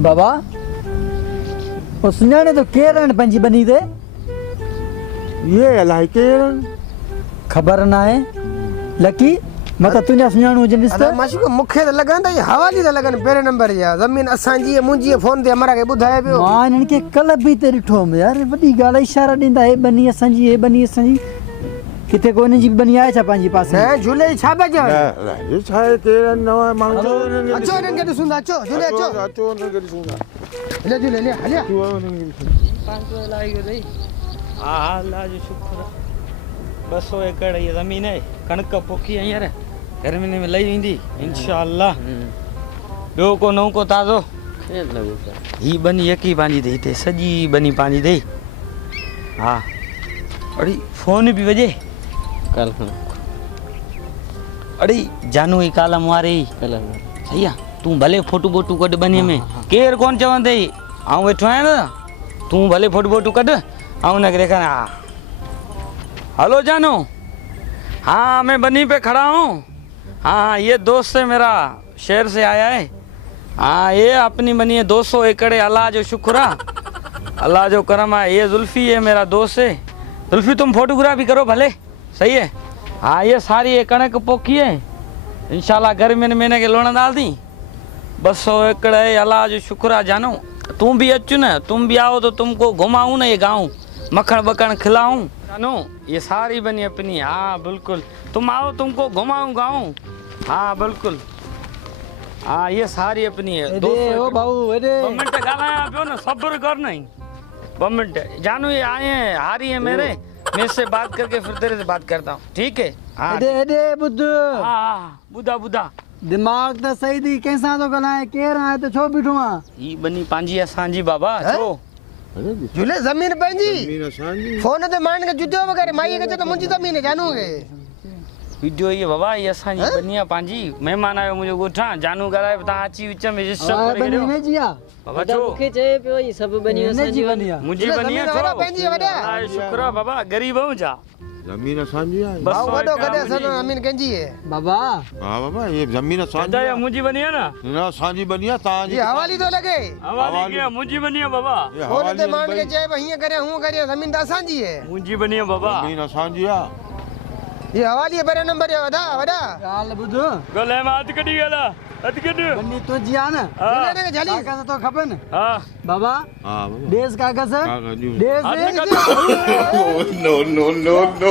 बाबा वो सुञाणे तो केर आहिनि पंहिंजी बनी ते? ये अलाए केरु आहिनि? ख़बर न आहे। लकी मत तुंहिंजा सुञाणू हुजनि ॾिस अरे त। माशूक मूंखे त लॻनि था हवाली था लॻनि पहिरें नंबर जा ज़मीन असांजी मुंहिंजी फोन ते हमारा खे ॿुधाए पियो। मां हिननि खे कल्ह बि हिते ॾिठो हुउमि यार, वॾी ॻाल्हि इशारा ॾींदा हे बनी असांजी हे बनी असांजी। किथे को हिननि जी बनी आहे छा पंहिंजे पासे? न झूले छा पिया चवनि? अलाए छा आहे केरु आहिनि नवां माण्हू? अचो हिननि खे ॾिसूं था, अचो झूले अचो। अचो हुननि खे ॾिसूं था। हले झूले हले हलिया। अचो हुननि खे ॾिसूं। हा हा अल्लाह जो शुक्र। 200 एकड़ ये ज़मीन है, कणक पोखी है यार, गर्मी में लई वेंदी इंशाअल्लाह। ॿियो को नओं को ताज़ो ही बनी यकी पंहिंजी अथई हिते, सॼी बनी पंहिंजी अथई। हा अड़ी फोन भी वजे कल अड़ी जानू ही कालम वारे सही आहे। तूं भले फोटू बोटू कढ बनी में, केर कोन चवंदई आऊं वेठो आहियां न। तूं भले फोटू बोटू कढ आऊं हुनखे ॾेखार। हा हेलो जानू, हाँ मैं बनी पे खड़ा हूँ। हाँ ये दोस्त है मेरा, शहर से आया है। हाँ ये अपनी बनी है 200 एकड़, अल्लाह जो शुक्र है, अल्लाह जो करम है। ये जुल्फी है मेरा दोस्त है। जुल्फी तुम फोटोग्राफी करो भले, सही है। हाँ ये सारी ये कणक पोखी है, इंशाल्लाह गर्मी में मैंने के लोन डाल दी। 200 एकड़ है, अल्लाह जो शुक्र है। जानू तुम भी अच्छू न, तुम भी आओ तो तुमको घुमाऊँ ना ये गाँव, मक्खन बक्खन खिलाऊँ। जानू ये सारी बनी अपनी। हाँ बिल्कुल, तुम आओ तुमको घुमाऊँ गाँव। हाँ बिल्कुल, हाँ ये सारी अपनी है। एडे ओ भाऊ एडे 2 मिनट गाना पियो न, सब्र कर नहीं 2 मिनट। जानू ये आए हैं, हारी है मेरे, मैं इससे बात करके फिर तेरे से बात करता हूँ, ठीक है? हाँ एडे एडे ॿुध, हाँ बुधा बुधा दिमाग़ त सही थी, कंहिंसां थो ॻाल्हाए, केरु आहे त छो बीठो आहे? ही बनी पंहिंजी असांजी बाबा। छो झूले ज़मीन पंहिंजी ज़मीन असांजी। फोन ते माण्हुनि खे जुटियो वग़ैरह माईअ खे चयो त मुंहिंजी ज़मीन है जानू खे। वीडियो ये बाबा ये असांजी बनी आहे पंहिंजी। महिमान आयो मुंहिंजो ॻोठां, जानू ॻाल्हाए तव्हां अची विच में डिस्टर्ब हा, करे बनी छॾियो। हिनजी आहे। बाबा छो हिनजी बनी आहे। मुंहिंजी झूले बनी ज़मीन आहे। वॾा छो पंहिंजी वॾा। अल्लाह जो शुक्र आहे बाबा, ग़रीब आहियूं छा? ज़मीन असांजी आहे। बस भाऊ वॾो एकड़ गॾे मुंहिंजी। ज़मीन कंहिंजी है? बाबा हा बाबा ये ज़मीन असांजी दादा ये आहे। मुंहिंजी बनी आहे न, न असांजी बनी आहे, तव्हांजी ये हवाली तो लगे। हवाली कीअं? मुंहिंजी बनी आहे बाबा, ये फोन हवाली ते आहिनि माण्हुनि खे भई। चए भई हीअं करे हूअं करे, ज़मीन त असांजी है। मुंहिंजी बनी आहे बाबा। ज़मीन असांजी आहे। ये हवाली है पहिरें नंबर जा वॾा वॾा। ॻाल्हि ॿुध, गले में हथ कढी ॻाल्हा, हथ कढ। बनी तुंहिंजी आहे न? हा हिननि खे झली कागज़ तो खपनि? हा बाबा हा बाबा ॾेस कागज़, कागज़ ॾियो। ॾेस हथ ॾेस। कढ। no no no no